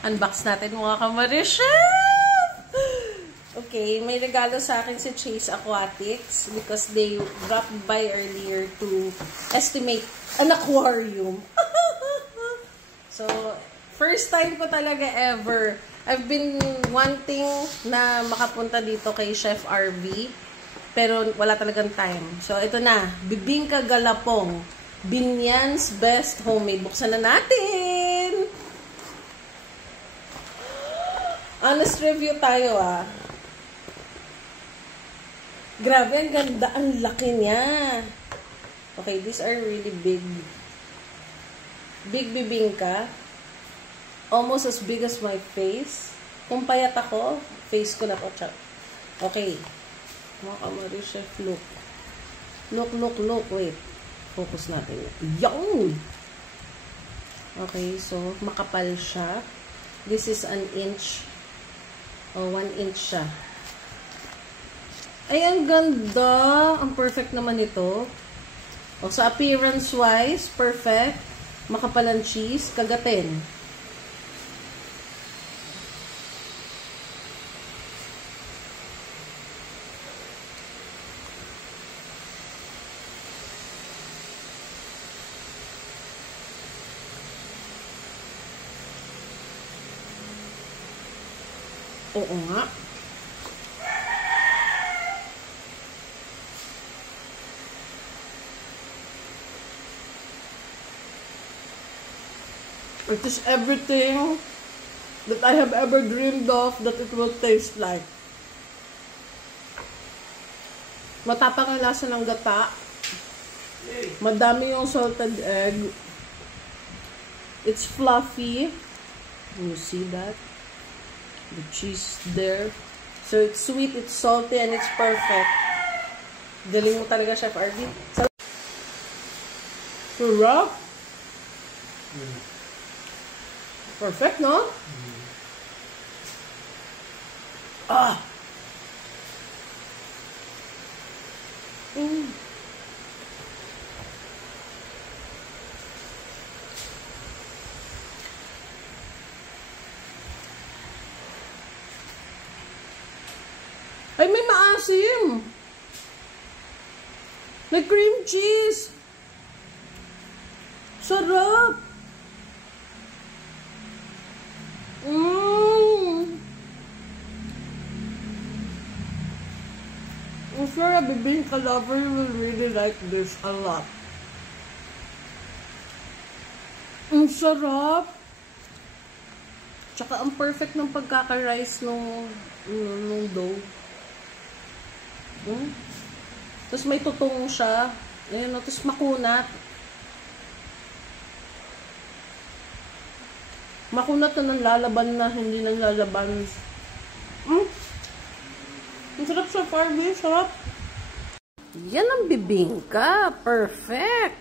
Unbox natin mga kamarishan! Okay, may regalo sa akin si Chase Aquatics because they dropped by earlier to estimate an aquarium. So, first time ko talaga ever. I've been wanting na makapunta dito kay Chef RV, pero wala talagang time. So, ito na. Bibingka Galapong. Binyan's Best Homemade. Buksan na natin! Honest review tayo ah. Grabe, ang ganda. Ang laki niya. Okay, these are really big. Big bibingka. Almost as big as my face. Kung payat ako, face ko na to. Okay. Mga kamari chef, look. Look. Wait. Focus natin. Yung! Okay, so, makapal siya. This is an inch. O, 1 inch siya. Ay, ang ganda! Ang perfect naman ito. O, sa appearance-wise, perfect. Makapal ang cheese. Kagatin. Oo nga. It is everything that I have ever dreamed of that it will taste like. Matapang ang lasa ng gata. Madami yung salted egg. It's fluffy. You see that? The cheese there. So, it's sweet, it's salty, and it's perfect. Galing mo talaga, Chef RV. Sarap! Perfect, no? Ah! Ay, may maasim. May cream cheese. Sarap. If you're a bibingka lover, you will really like this a lot. Ang sarap. Tsaka ang perfect ng pagkaka-rice nung dough. Tapos may tutong siya. Ayan, tapos makunat. Makunat na nang lalaban na, hindi nang lalaban. Ang sarap sa Barbie, sarap. Yan ang bibingka. Perfect.